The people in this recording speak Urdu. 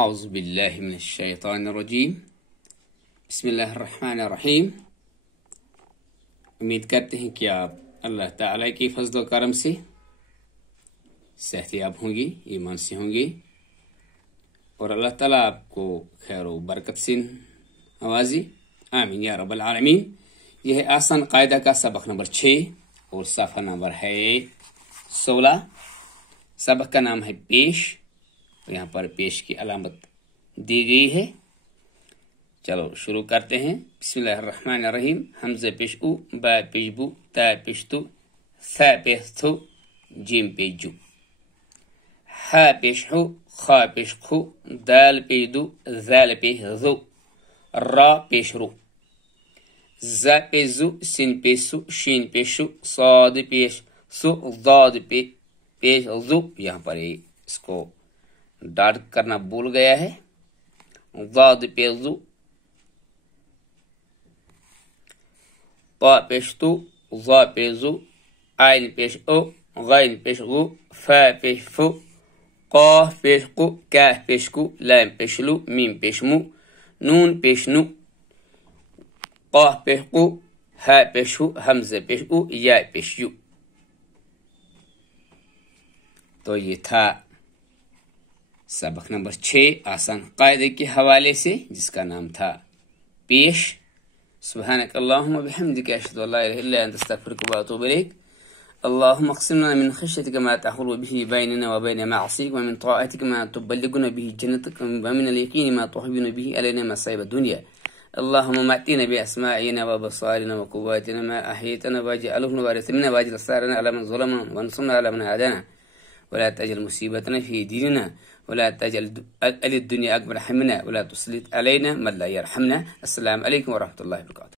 اعوذ باللہ من الشیطان الرجیم بسم اللہ الرحمن الرحیم۔ امید کرتے ہیں کہ آپ اللہ تعالیٰ کی فضل و کرم سے صحت یاب ہوں گی، ایمان سے ہوں گی، اور اللہ تعالیٰ آپ کو خیر و برکت سے نوازے، آمین یا رب العالمین۔ یہ ہے آسان قاعدہ کا سبق نمبر 6 اور صفحہ نمبر ہے 16۔ سبق کا نام ہے پیش، یہاں پر پیش کی علامت دی گئی ہے۔ چلو شروع کرتے ہیں۔ بسم اللہ الرحمن الرحیم۔ حمزہ پیش او، با پیش بو، تا پیش تو، ثا پیش تھو، جیم پیش جو، ہا پیش ہو، خا پیش خو، دال پیش دو، ذال پیش ذو، را پیش رو، زا پیش زو، سین پیش سو، شین پیش شو، صاد پیش سو، ضاد پیش ذو۔ یہاں پر اس کو ڈاٹ کرنا بھول گیا ہے۔ ضاد پیش ذو، طا پیش تو، ظا پیش ذو، عین پیش او، غین پیش غو، فا پیش فو، قاف پیش قو، کاف پیش کو، لام پیش لو، میم پیش مو، نون پیش نو، قاف پیش قو، ہا پیش ہو، حمزہ پیش او، یا پیش یو۔ تو یہ تھا سبق نمبر 6 آسان قاعدے کے حوالے سے، جس کا نام تھا پیش۔ سبحانک اللہم وبحمدک، اشہد ان لا الہ الا انت، استغفرک واتوب الیک۔ اللهم اقسم لنا من خشيتك ما تحول به بيننا وبين معصيك، ومن طاعتك ما تبلغنا به جنتك، ومن اليقين ما تهون به علينا مصائب الدنيا. اللهم مأتنا بأسماعنا وبصارنا وقواتنا ما أحييتنا، واجعله الوارث منا، واجعل ثارنا على من ظلمنا، وانصرنا على من عادانا، ولا تجعل مصيبتنا في ديننا، ولا تجعل الدنيا أكبر همنا، ولا تسلط علينا من لا يرحمنا۔ السلام عليكم ورحمة الله وبركاته۔